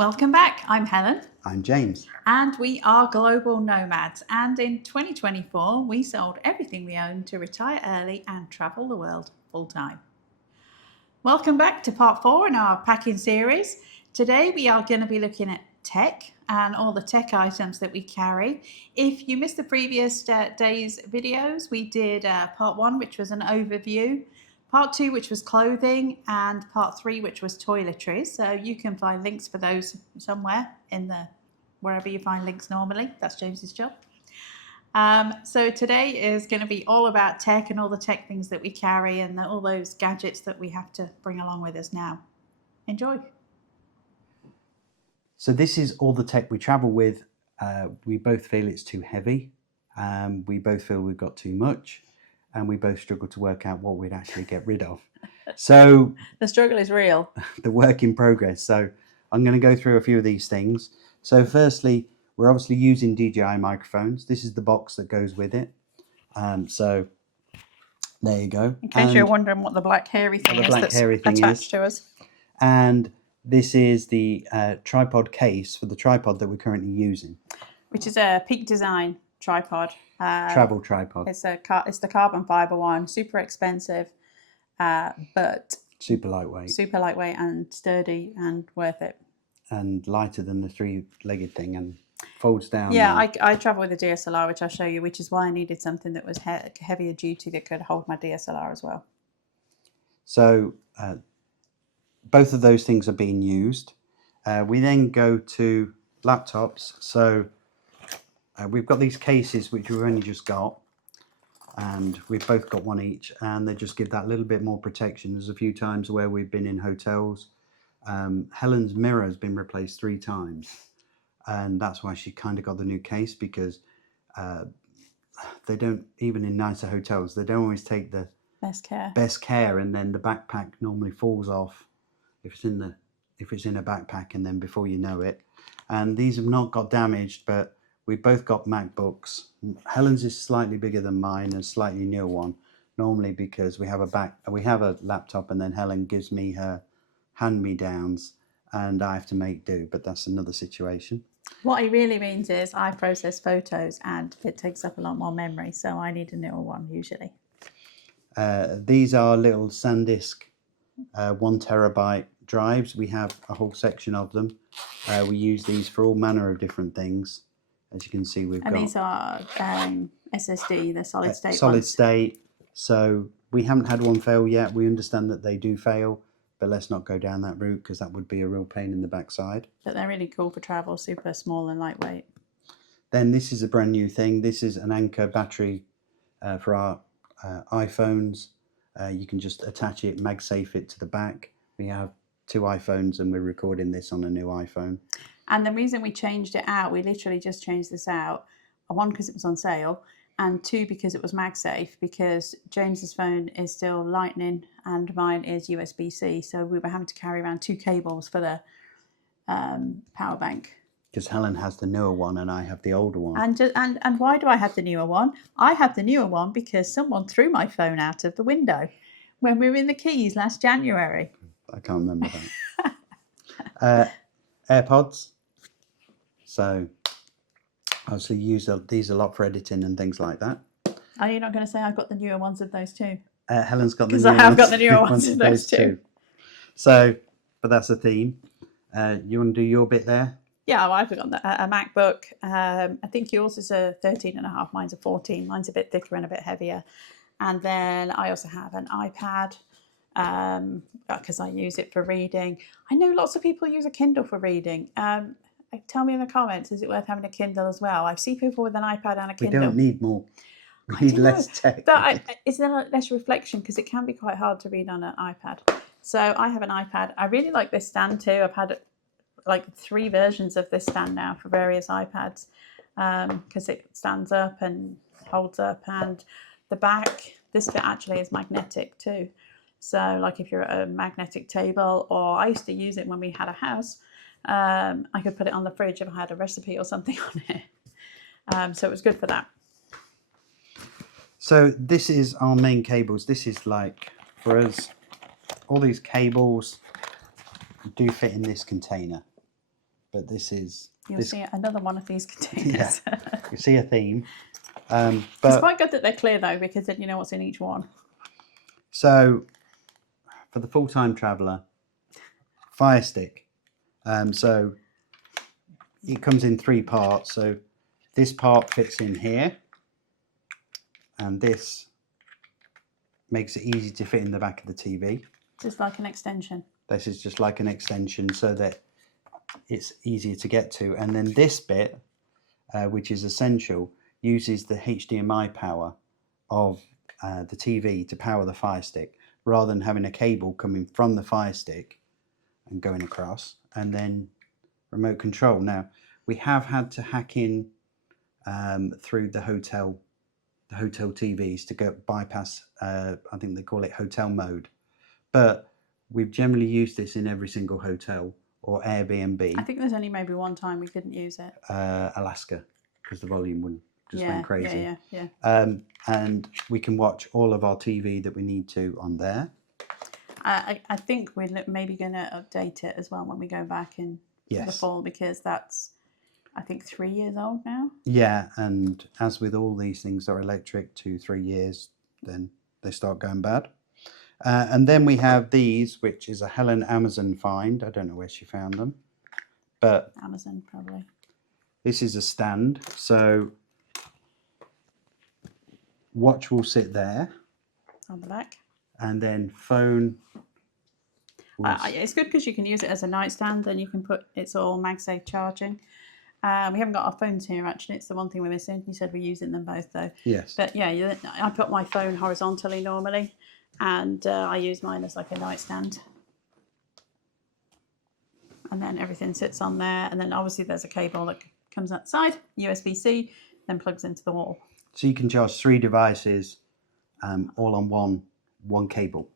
Welcome back. I'm Helen. I'm James. And we are global nomads. And in 2024, we sold everything we owned to retire early and travel the world full time. Welcome back to part 4 in our packing series. Today we are going to be looking at tech and all the tech items that we carry. If you missed the previous day's videos, we did part 1, which was an overview, part 2, which was clothing, and part 3, which was toiletries. So you can find links for those somewhere in the wherever you find links normally. That's James's job. So today is going to be all about tech and all the tech things that we carry and all those gadgets that we have to bring along with us now. Enjoy. So this is all the tech we travel with. We both feel it's too heavy. We both feel we've got too much, and we both struggle to work out what we'd actually get rid of. So the struggle is real. The work in progress. So I'm going to go through a few of these things. So firstly, we're obviously using DJI microphones. This is the box that goes with it. So there you go. In case you're wondering what the black hairy thing is that's attached to us. And this is the tripod case for the tripod that we're currently using, which is a Peak Design tripod. Travel tripod. It's the carbon fiber one, super expensive, but super lightweight and sturdy and worth it. And lighter than the 3-legged thing and folds down. Yeah, I travel with a DSLR, which I'll show you, which is why I needed something that was heavier duty that could hold my DSLR as well. So both of those things are being used. We then go to laptops. So we've got these cases which we've only just got, and we've both got one each, and they just give that little bit more protection. There's a few times where we've been in hotels. Helen's mirror has been replaced 3 times, and that's why she kind of got the new case, because they don't, even in nicer hotels, they don't always take the best care, and then the backpack normally falls off if it's in a backpack, and then before you know it. And these have not got damaged, but we've both got MacBooks. Helen's is slightly bigger than mine, a slightly newer one, normally because we have a laptop, and then Helen gives me her hand-me-downs and I have to make do, but that's another situation. What he really means is I process photos and it takes up a lot more memory, so I need a newer one usually. These are little SanDisk 1 terabyte drives. We have a whole section of them. We use these for all manner of different things. As you can see, and these are SSD, they're solid state solid state. So we haven't had one fail yet. We understand that they do fail, but let's not go down that route because that would be a real pain in the backside. But they're really cool for travel, super small and lightweight. Then this is a brand new thing. This is an Anker battery for our iPhones. You can just attach it, MagSafe it to the back. We have 2 iPhones and we're recording this on a new iPhone. And the reason we changed it out, we literally just changed this out, 1, because it was on sale, and 2, because it was MagSafe, because James's phone is still Lightning and mine is USB-C, so we were having to carry around 2 cables for the power bank. Because Helen has the newer one and I have the older one. And why do I have the newer one? I have the newer one because someone threw my phone out of the window when we were in the Keys last January. I can't remember that. AirPods. So obviously use these a lot for editing and things like that. Are you not going to say I've got the newer ones of those too? Helen's got the newer ones. Because I have got the newer ones of those too. So, but that's a theme. You want to do your bit there? Yeah, well, I've got a MacBook. I think yours is a 13.5, mine's a 14. Mine's a bit thicker and a bit heavier. And then I also have an iPad because I use it for reading. I know lots of people use a Kindle for reading. Tell me in the comments, is it worth having a Kindle as well? I see people with an iPad and a Kindle. We don't need more. We need less tech. But is there less reflection? Because it can be quite hard to read on an iPad. So I have an iPad. I really like this stand too. I've had like 3 versions of this stand now for various iPads because it stands up and holds up. And the back, this bit actually is magnetic too. So like if you're at a magnetic table, or I used to use it when we had a house, I could put it on the fridge if I had a recipe or something on it. So it was good for that. So this is our main cables. This is like, for us, all these cables do fit in this container. but this is You'll see another one of these containers. yeah, you see a theme. It's But quite good that they're clear though, because then you know what's in each one. so for the full-time traveller, Firestick. So it comes in 3 parts. So this part fits in here, and this makes it easy to fit in the back of the TV. Just like an extension. This is just like an extension so that it's easier to get to. And then this bit, which is essential, uses the HDMI power of the TV to power the Fire Stick, rather than having a cable coming from the Fire Stick and going across, and then remote control. Now, we have had to hack in through the hotel TVs to go bypass, I think they call it hotel mode. But we've generally used this in every single hotel or Airbnb. I think there's only maybe one time we couldn't use it. Alaska, because the volume went crazy. Yeah. And we can watch all of our TV that we need to on there. I think we're maybe going to update it as well when we go back in the fall, because that's, I think, 3 years old now. Yeah, and as with all these things that are electric, 2-3 years, then they start going bad. And then we have these, which is a Helen Amazon find. I don't know where she found them, but Amazon probably. This is a stand, so watch will sit there On the back. and then phone. It's good because you can use it as a nightstand, then you can put, it's all MagSafe charging. We haven't got our phones here actually, it's the one thing we're missing. You said we're using them both though. Yes. But yeah, I put my phone horizontally normally, and I use mine as like a nightstand. And then everything sits on there, and then obviously there's a cable that comes outside, USB-C, then plugs into the wall. So you can charge 3 devices all on one cable,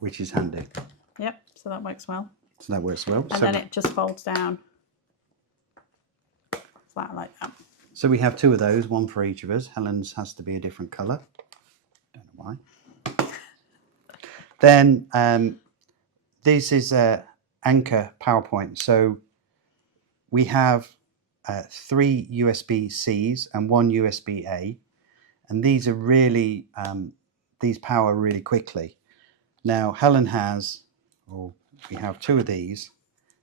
which is handy. Yep, so that works well. So that works well. And then it just folds down flat like that. So we have 2 of those, one for each of us. Helen's has to be a different colour. Don't know why. Then this is a Anchor PowerPoint. So we have 3 USB-Cs and 1 USB-A, and these are really these power really quickly. Now Helen has, or we have 2 of these.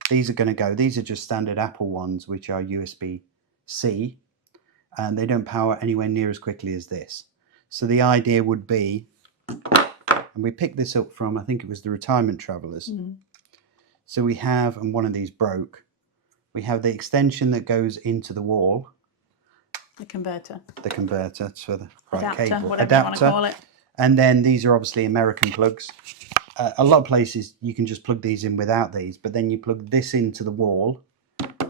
These are going to go. These are just standard Apple ones, which are USB-C, and they don't power anywhere near as quickly as this. So the idea would be, and we picked this up from, I think it was the Retirement Travellers. Mm-hmm. So we have, and one of these broke, we have the extension that goes into the wall. The converter. The converter for the right adapter, cable. Whatever you want to call it. And then these are obviously American plugs. A lot of places you can just plug these in without these, but then you plug this into the wall,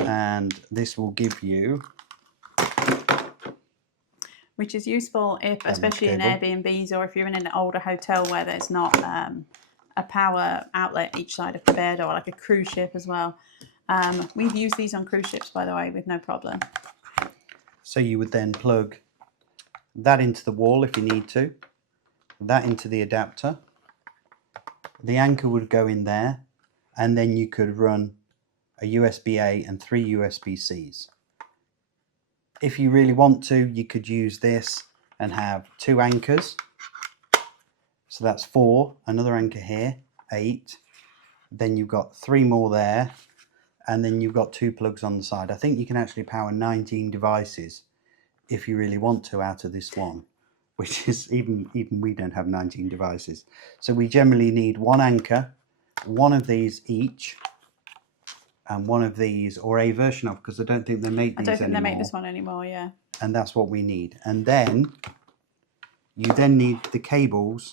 and this will give you, which is useful if, especially in Airbnbs, or if you're in an older hotel where there's not a power outlet each side of the bed, or like a cruise ship as well. We've used these on cruise ships, by the way, with no problem. So you would then plug that into the wall if you need to, that into the adapter. The anchor would go in there, and then you could run a USB-A and 3 USB-Cs. If you really want to, you could use this and have 2 anchors. So that's 4, another anchor here, 8. Then you've got 3 more there, and then you've got 2 plugs on the side. I think you can actually power 19 devices if you really want to out of this one, which is, even we don't have 19 devices. So we generally need 1 anchor, 1 of these each, and 1 of these, or a version of, because I don't think they make these anymore. I don't think they make this one anymore, yeah. And that's what we need. And then you then need the cables.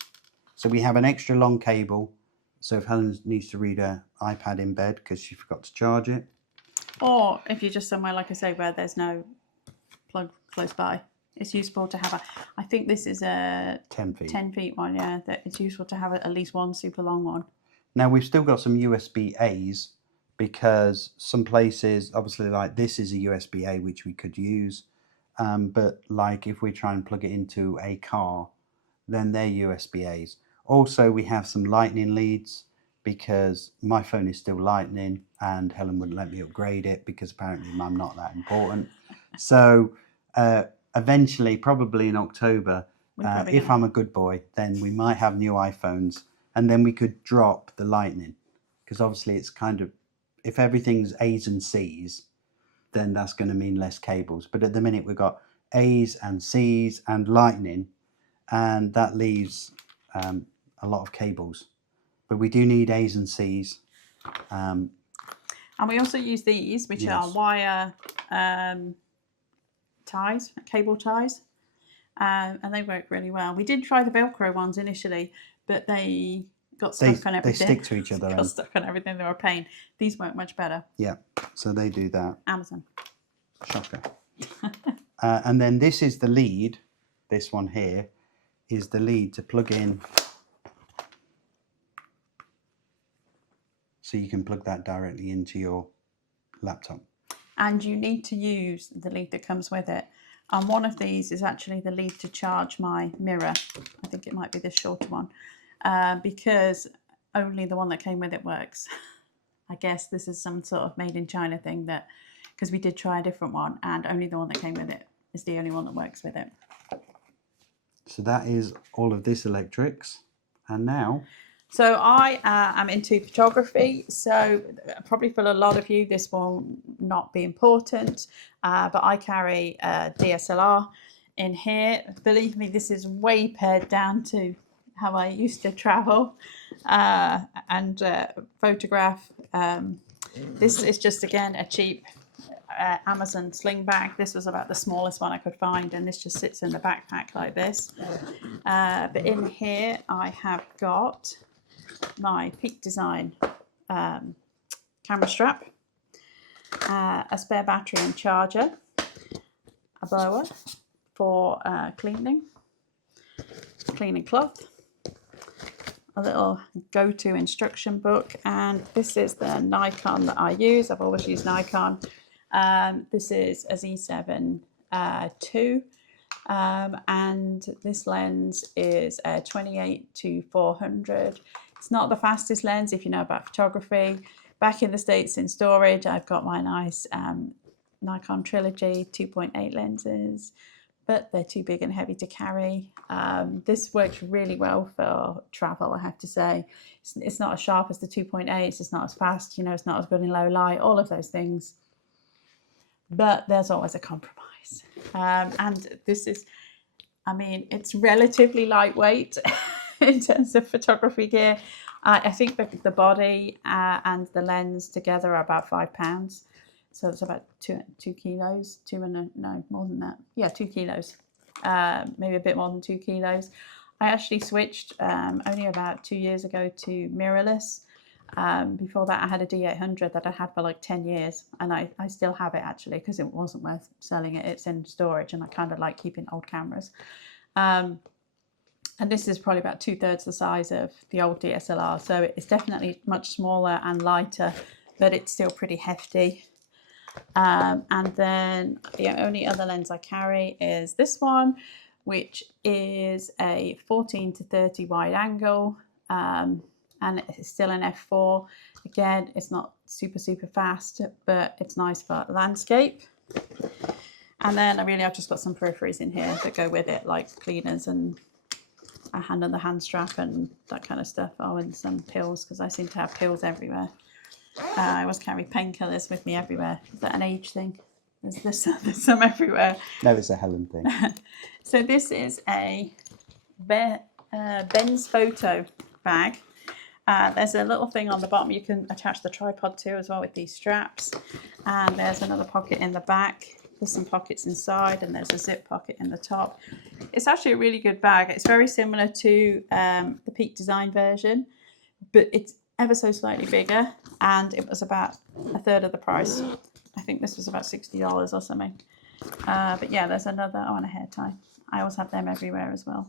So we have an extra long cable. So if Helen needs to read her iPad in bed because she forgot to charge it. Or if you're just somewhere, like I say, where there's no plug close by, it's useful to have I think this is a 10 feet. 10 feet one, yeah. That it's useful to have at least one super long one. Now we've still got some USB-As, because some places, obviously, like this is a USB-A which we could use, but like if we try and plug it into a car, then they're USB-As. Also, we have some lightning leads because my phone is still Lightning and Helen wouldn't let me upgrade it because apparently I'm not that important. So eventually, probably in October, if I'm a good boy, then we might have new iPhones, and then we could drop the Lightning, because obviously it's kind of, if everything's A's and C's, then that's going to mean less cables. But at the minute we've got A's and C's and Lightning, and that leaves a lot of cables. But we do need A's and C's. And we also use these, which Yes. are wire ties, cable ties, and they work really well. We did try the Velcro ones initially, but they got stuck on everything. They stick to each other. Got stuck on everything. They were a pain. These work much better. Yeah, so they do that. Amazon. Shocker. And then this is the lead. This one here is the lead to plug in. So you can plug that directly into your laptop. And you need to use the lead that comes with it. And one of these is actually the lead to charge my mirror. I think it might be this shorter one, because only the one that came with it works. I guess this is some sort of made in China thing, that because we did try a different one and only the one that came with it is the only one that works with it. So that is all of this electrics. And now... So I am into photography, so probably for a lot of you this will not be important, but I carry a DSLR in here. Believe me, this is way pared down to how I used to travel and photograph. This is just, again, a cheap Amazon sling bag. This was about the smallest one I could find, and this just sits in the backpack like this. But in here I have got my Peak Design camera strap, a spare battery and charger, a blower for cleaning cloth, a little go-to instruction book, and this is the Nikon that I use. I've always used Nikon. This is a Z7 II, and this lens is 28-400. It's not the fastest lens if you know about photography. Back in the States in storage, I've got my nice Nikon Trilogy 2.8 lenses, but they're too big and heavy to carry. This works really well for travel, I have to say. It's not as sharp as the 2.8, it's not as fast, you know, it's not as good in low light, all of those things. But there's always a compromise. And this is, I mean, it's relatively lightweight in terms of photography gear. I think the body and the lens together are about £5. So it's about 2 kilos, no, more than that. Yeah, 2 kilos, maybe a bit more than 2 kilos. I actually switched only about 2 years ago to mirrorless. Before that I had a D800 that I had for like 10 years, and I still have it actually because it wasn't worth selling it. It's in storage, and I kind of like keeping old cameras. And this is probably about 2/3 the size of the old DSLR, so it's definitely much smaller and lighter, but it's still pretty hefty. And then the only other lens I carry is this one, which is a 14-30 wide angle, and it's still an f4. Again, it's not super fast, but it's nice for landscape. And then I've just got some peripheries in here that go with it, like cleaners and a hand on the hand strap and that kind of stuff. Oh, and some pills, because I seem to have pills everywhere. I always carry painkillers with me everywhere. Is that an age thing? There's some everywhere. No, it's a Helen thing. So this is a Ben's photo bag. There's a little thing on the bottom you can attach the tripod to as well with these straps. And there's another pocket in the back. There's some pockets inside, and there's a zip pocket in the top. It's actually a really good bag. It's very similar to the Peak Design version, but it's ever so slightly bigger, and it was about 1/3 of the price. I think this was about $60 or something. But yeah, there's another, oh, and a hair tie. I always have them everywhere as well.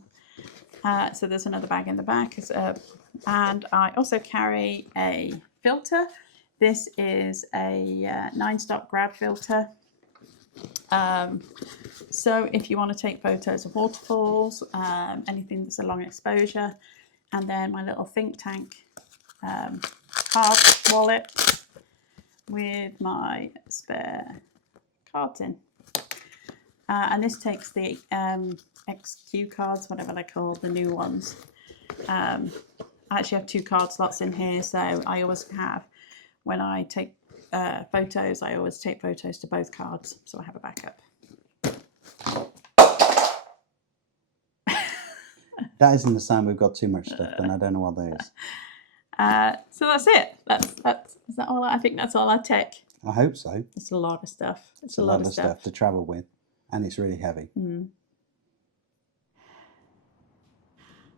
So there's another bag in the back. And I also carry a filter. This is a 9-stop grab filter. So if you want to take photos of waterfalls, anything that's a long exposure. And then my little think tank card wallet with my spare cards in. And this takes the XQ cards, whatever they're called, the new ones. I actually have 2 card slots in here, so I always have, when I take photos, I always take photos to both cards, so I have a backup. That isn't the sign we've got too much stuff, then I don't know what that is. So that's it. Is that all? I think that's all I take. I hope so. It's a lot of stuff. It's a lot of stuff to travel with, and it's really heavy.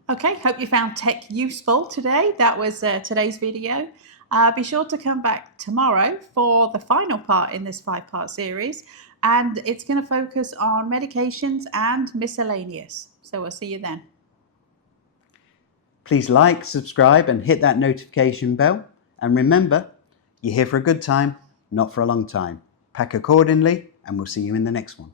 Okay, hope you found tech useful today. That was today's video. Be sure to come back tomorrow for the final part in this 5-part series, and it's going to focus on medications and miscellaneous. So we'll see you then. Please like, subscribe, and hit that notification bell. And remember, you're here for a good time, not for a long time. Pack accordingly, and we'll see you in the next one.